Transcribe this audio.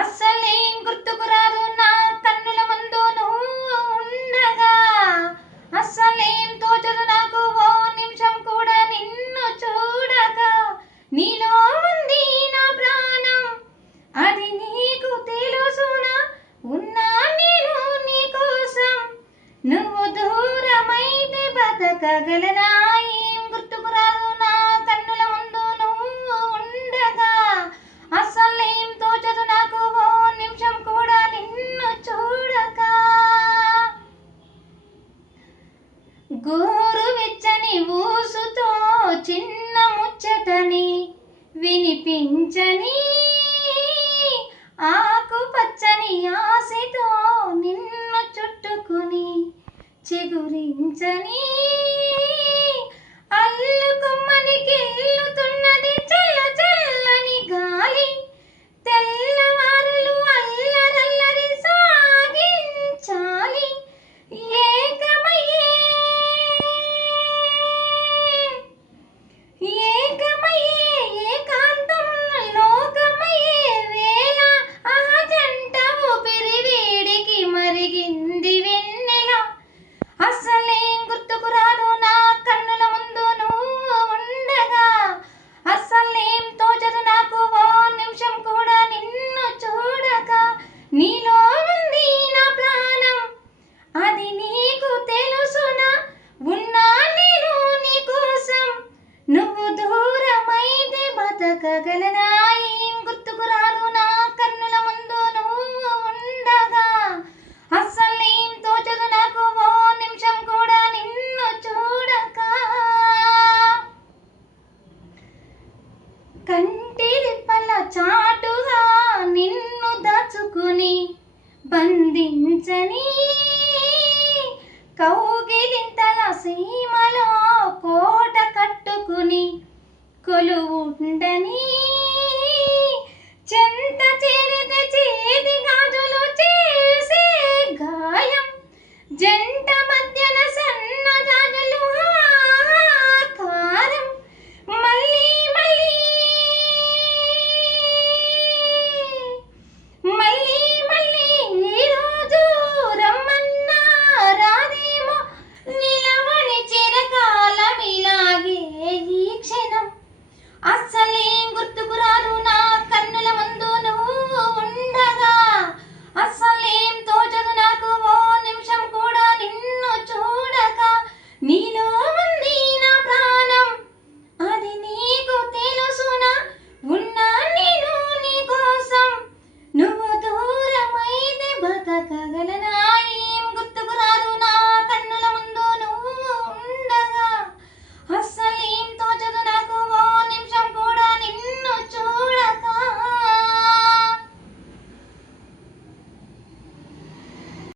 అస్సలేం గుర్తుకు రాదు నా కన్నుల ముందు నువ్వు ఉండగా, అస్సలేం తోచదు నాకు ఓ నిమిషం కూడా నిన్ను చూడగా. నీలో ఉంది నా ప్రాణం అది నీకు తెలుసునా, ఉన్నా నేను నీ కోసం, నువ్వు దూరమైతే బతకగలనా. ఏం గుర్తుకు రాదు నా కన్నుల ముందు నువ్వు ఉండగా, అస్సలేం తోచదు నాకు ఓ నిమిషం కూడా నిన్ను చూడగా. గోరువెచ్చని ఊసుతో చిన్న ముచ్చటని వినిపించని, ఆకుపచ్చని ఆశతో నిన్ను చుట్టుకుని చిగురించని, అల్లుకొమ్మని గిల్లుతున్నది చల్ల చల్లని గాలి, తెల్లవారులు అల్లరల్లరి సాగించాలి. ఏకమయ్యే ఏకమయ్యే ఏకాంతం లోకమయ్యే వేళ, ఆ జంట ఊపిరి వేడికి మరిగింది వెన్నెల. అస్సలేం గుర్తుకు రాదు నా కన్నుల ముందు నువ్వు ఉండగా, అస్సలేం తోచదు నాకు ఓ నిమిషం కూడా నిన్ను చూడగా. నీలో ఉంది నా ప్రాణం అది నీకు తెలుసునా, ఉన్నా నేను నీ కోసం, నువ్వు దూరమైతే బతకగలనా. ఏం గుర్తుకు రాదు నా కన్నుల ముందు నువ్వు ఉండగా, అస్సలేం తోచదు నాకు ఓ నిమిషం కూడా నిన్ను చూడగా. కంటి రెప్పల చాటుగా నిన్ను దాచుకుని బంధించని, కౌగిలింతల సీమలో కోట కట్టుకుని కొలువుండని, చెంత చేరితే చేతి గాజులు చేసే గాయం, జంట